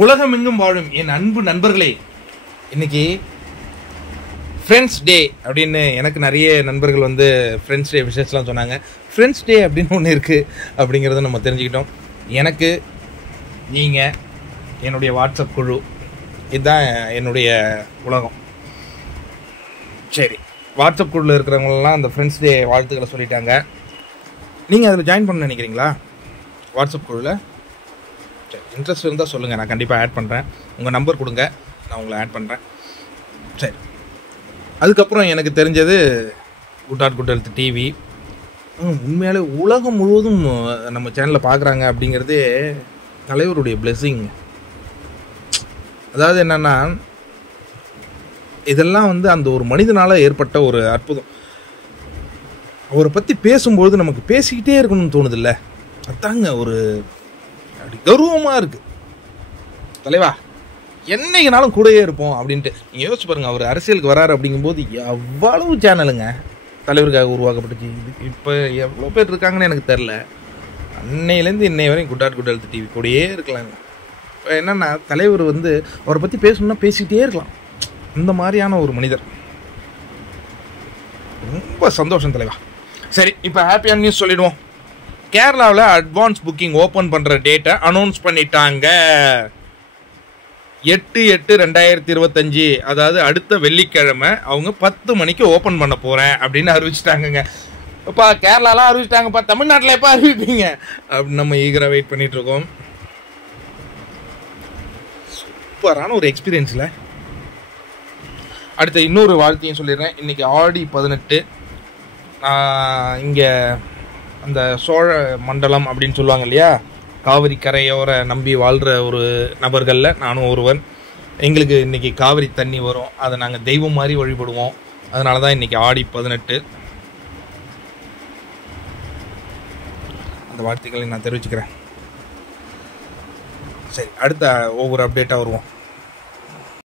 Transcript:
உலகமெங்கும் வாழும் என் அன்பு நண்பர்களே, இன்னைக்கு ஃப்ரெண்ட்ஸ் டே அப்படின்னு எனக்கு நிறைய நண்பர்கள் வந்து ஃப்ரெண்ட்ஸ் டே விஷயஸ்லாம் சொன்னாங்க. ஃப்ரெண்ட்ஸ் டே அப்படின்னு ஒன்று இருக்குது அப்படிங்கிறத நம்ம தெரிஞ்சுக்கிட்டோம். எனக்கு நீங்கள் என்னுடைய வாட்ஸ்அப் குழு இதுதான் என்னுடைய உலகம். சரி, வாட்ஸ்அப் குழுவில் இருக்கிறவங்களெல்லாம் அந்த ஃப்ரெண்ட்ஸ் டே வாழ்த்துக்களை சொல்லிட்டாங்க. நீங்கள் அதில் ஜாயின் பண்ண நினைக்கிறீங்களா? வாட்ஸ்அப் குழுவில் சரி, இன்ட்ரெஸ்ட் இருந்தால் சொல்லுங்கள், நான் கண்டிப்பாக ஆட் பண்ணுறேன். உங்கள் நம்பர் கொடுங்க, நான் உங்களை ஆட் பண்ணுறேன். சரி, அதுக்கப்புறம் எனக்கு தெரிஞ்சது good are good health TV. உண்மையாலே உலகம் முழுவதும் நம்ம சேனலில் பார்க்குறாங்க அப்படிங்கிறதே தலைவருடைய பிளெஸ்ஸிங். அதாவது என்னென்னா, இதெல்லாம் வந்து அந்த ஒரு மனிதனால் ஏற்பட்ட ஒரு அற்புதம். அவரை பற்றி பேசும்பொழுது நமக்கு பேசிக்கிட்டே இருக்கணும்னு தோணுதில்ல, அதாங்க ஒரு அப்படி கௌரவமாக இருக்குது. தலைவா என்னைக்குனாலும் கூடயே இருப்போம் அப்படின்ட்டு. நீங்கள் யோசிச்சு பாருங்கள், அவர் அரசியலுக்கு வராரு அப்படிங்கும்போது எவ்வளவு சேனலுங்க தலைவருக்காக உருவாக்கப்பட்டுச்சு. இது இப்போ எவ்வளோ பேர் இருக்காங்கன்னு எனக்கு தெரில. அன்னையிலேருந்து இன்னை வரையும் good are good health TV கூடயே இருக்கலாங்க. இப்போ என்னென்னா, தலைவர் வந்து அவரை பற்றி பேசணும்னா பேசிக்கிட்டே இருக்கலாம். இந்த மாதிரியான ஒரு மனிதர். ரொம்ப சந்தோஷம் தலைவா. சரி, இப்போ ஹாப்பியான நியூஸ் சொல்லிடுவோம். கேரளாவில் அட்வான்ஸ் புக்கிங் ஓப்பன் பண்ணுற டேட்டை அனௌன்ஸ் பண்ணிட்டாங்க. 8/8/2025, அதாவது அடுத்த வெள்ளிக்கிழமை அவங்க 10 மணிக்கு ஓப்பன் பண்ண போகிறேன் அப்படின்னு அறிவிச்சிட்டாங்கங்க. இப்போ கேரளாலாம் அறிவிச்சிட்டாங்கப்பா, தமிழ்நாட்டில் எப்போ அறிவிப்பீங்க அப்படின்னு நம்ம ஈகராக வெயிட் பண்ணிகிட்ருக்கோம். சூப்பரான ஒரு எக்ஸ்பீரியன்ஸில். அடுத்த இன்னொரு வாழ்க்கையும் சொல்லிடுறேன். இன்றைக்கி ஆடி 18. இங்கே அந்த சோழ மண்டலம் அப்படின்னு சொல்லுவாங்க இல்லையா, காவிரி கரையோர நம்பி வாழ்கிற ஒரு நபர்களில் நானும் ஒருவன். எங்களுக்கு இன்றைக்கி காவிரி தண்ணி வரும், அதை நாங்கள் தெய்வம் மாதிரி வழிபடுவோம். அதனால தான் இன்றைக்கி ஆடி 18. அந்த வாழ்த்துக்களை நான் தெரிவிச்சுக்கிறேன். சரி, அடுத்த ஒவ்வொரு அப்டேட்டாக வருவோம்.